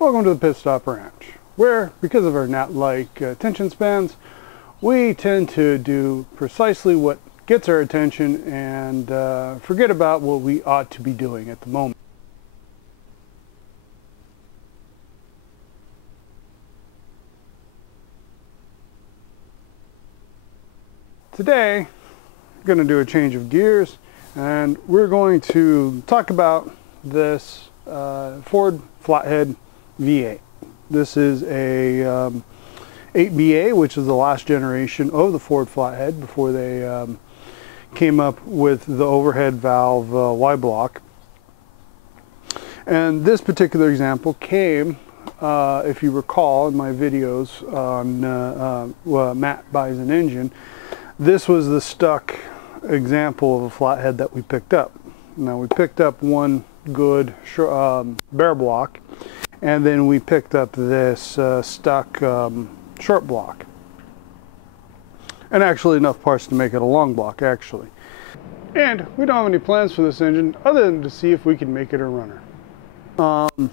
Welcome to the Pit Stop Ranch, where, because of our gnat-like attention spans, we tend to do precisely what gets our attention and forget about what we ought to be doing at the moment. Today, I'm going to do a change of gears, and we're going to talk about this Ford Flathead V8. This is a 8BA, which is the last generation of the Ford Flathead before they came up with the overhead valve Y-block. And this particular example came, if you recall, in my videos on Matt Buys an Engine. This was the stuck example of a flathead that we picked up. Now we picked up one good bare block, and then we picked up this stuck short block, and actually enough parts to make it a long block actually. And we don't have any plans for this engine other than to see if we can make it a runner. Over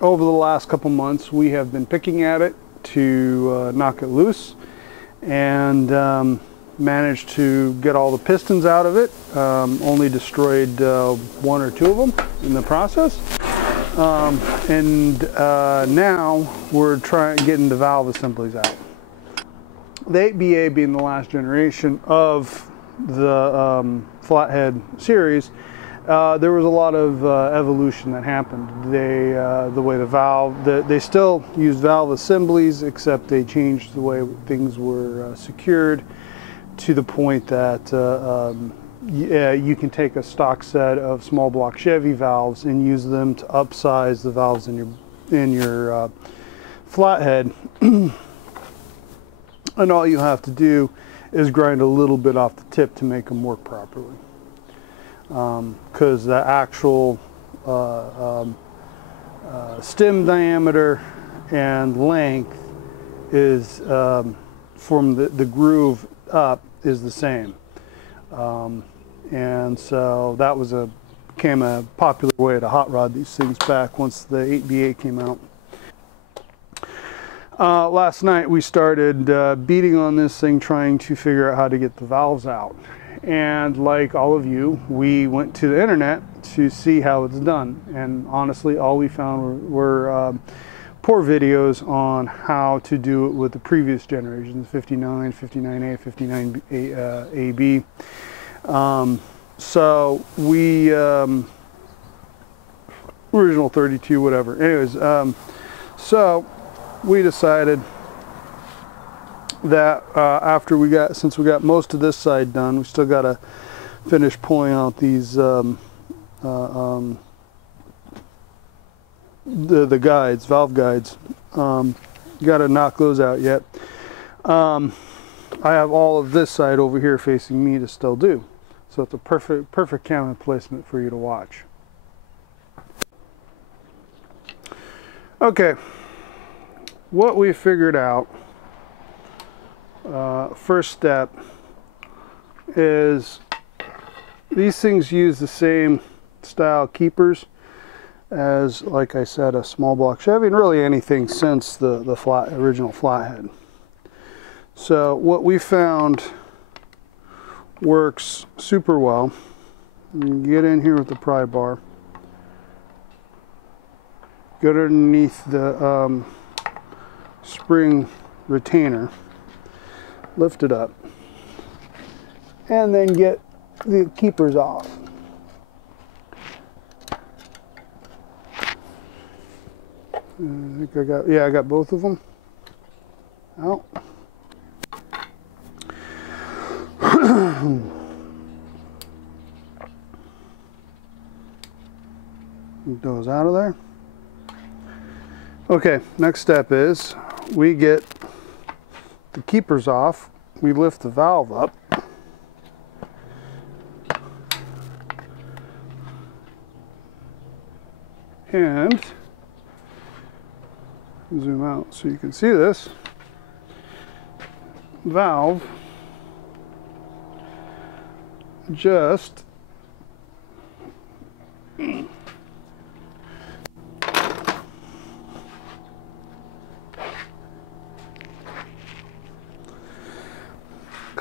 the last couple months we have been picking at it to knock it loose, and managed to get all the pistons out of it. Only destroyed one or two of them in the process. Now we're getting the valve assemblies out. The 8BA being the last generation of the Flathead series, there was a lot of evolution that happened. The way the valve, they still use valve assemblies, except they changed the way things were secured, to the point that you can take a stock set of small block Chevy valves and use them to upsize the valves in your Flathead. And all you have to do is grind a little bit off the tip to make them work properly, because the actual stem diameter and length is from the groove up is the same, and so that became a popular way to hot rod these things back once the 8BA came out. Last night we started beating on this thing, trying to figure out how to get the valves out, and like all of you, we went to the internet to see how it's done, and honestly all we found were poor videos on how to do it with the previous generations, 59, 59A, 59AB. So we, original 32, whatever. Anyways, so we decided that since we got most of this side done, we still got to finish pulling out these the guides, valve guides. Got to knock those out yet. I have all of this side over here facing me to still do, so it's a perfect camera placement for you to watch. Okay, what we figured out, first step, is these things use the same style keepers as, like I said, a small block Chevy, and really anything since the original Flathead. So what we found works super well. You get in here with the pry bar, get underneath the spring retainer, lift it up, and then get the keepers off. I think I got both of them out. Get those out of there. Okay, next step is we get the keepers off. We lift the valve up. And zoom out so you can see this valve just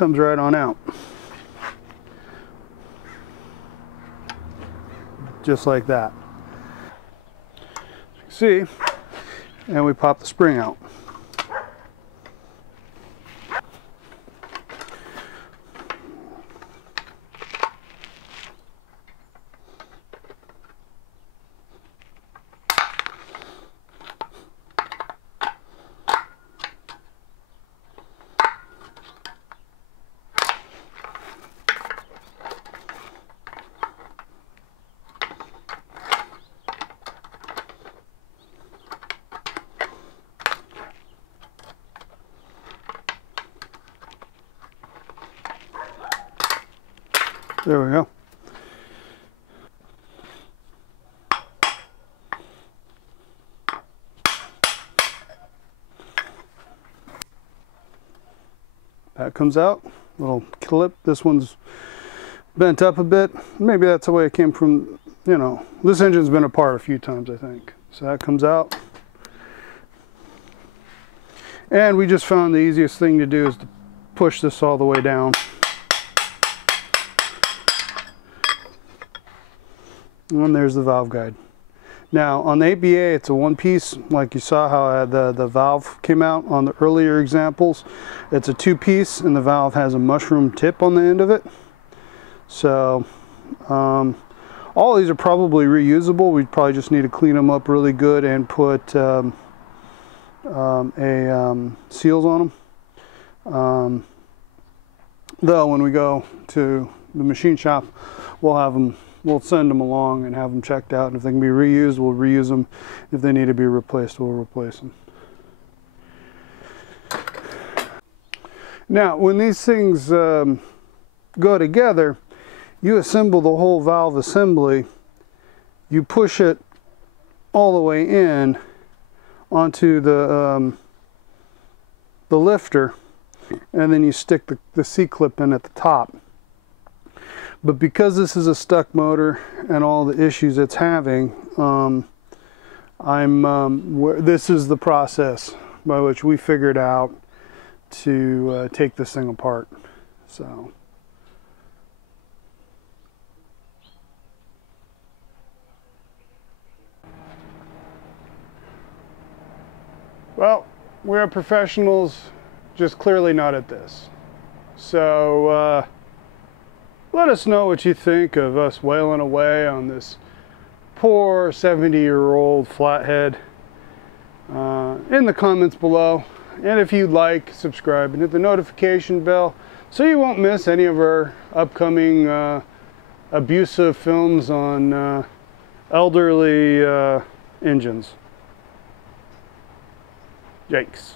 comes right on out. Just like that. As you can see, and we pop the spring out. There we go. That comes out, little clip. This one's bent up a bit. Maybe that's the way it came from, you know, this engine's been apart a few times, I think. So that comes out. And we just found the easiest thing to do is to push this all the way down. And there's the valve guide. Now on the ABA, it's a one piece, like you saw how the valve came out on the earlier examples. It's a two piece, and the valve has a mushroom tip on the end of it. So all these are probably reusable. We probably just need to clean them up really good and put seals on them. Though when we go to the machine shop, we'll send them along and have them checked out, and if they can be reused, we'll reuse them. If they need to be replaced, we'll replace them. Now, when these things go together, you assemble the whole valve assembly. You push it all the way in onto the lifter, and then you stick the C-clip in at the top. But because this is a stuck motor and all the issues it's having, this is the process by which we figured out to take this thing apart. So. Well, we're professionals, just clearly not at this. So, let us know what you think of us wailing away on this poor 70-year-old flathead in the comments below. And if you'd like, subscribe and hit the notification bell so you won't miss any of our upcoming abusive films on elderly engines. Yikes.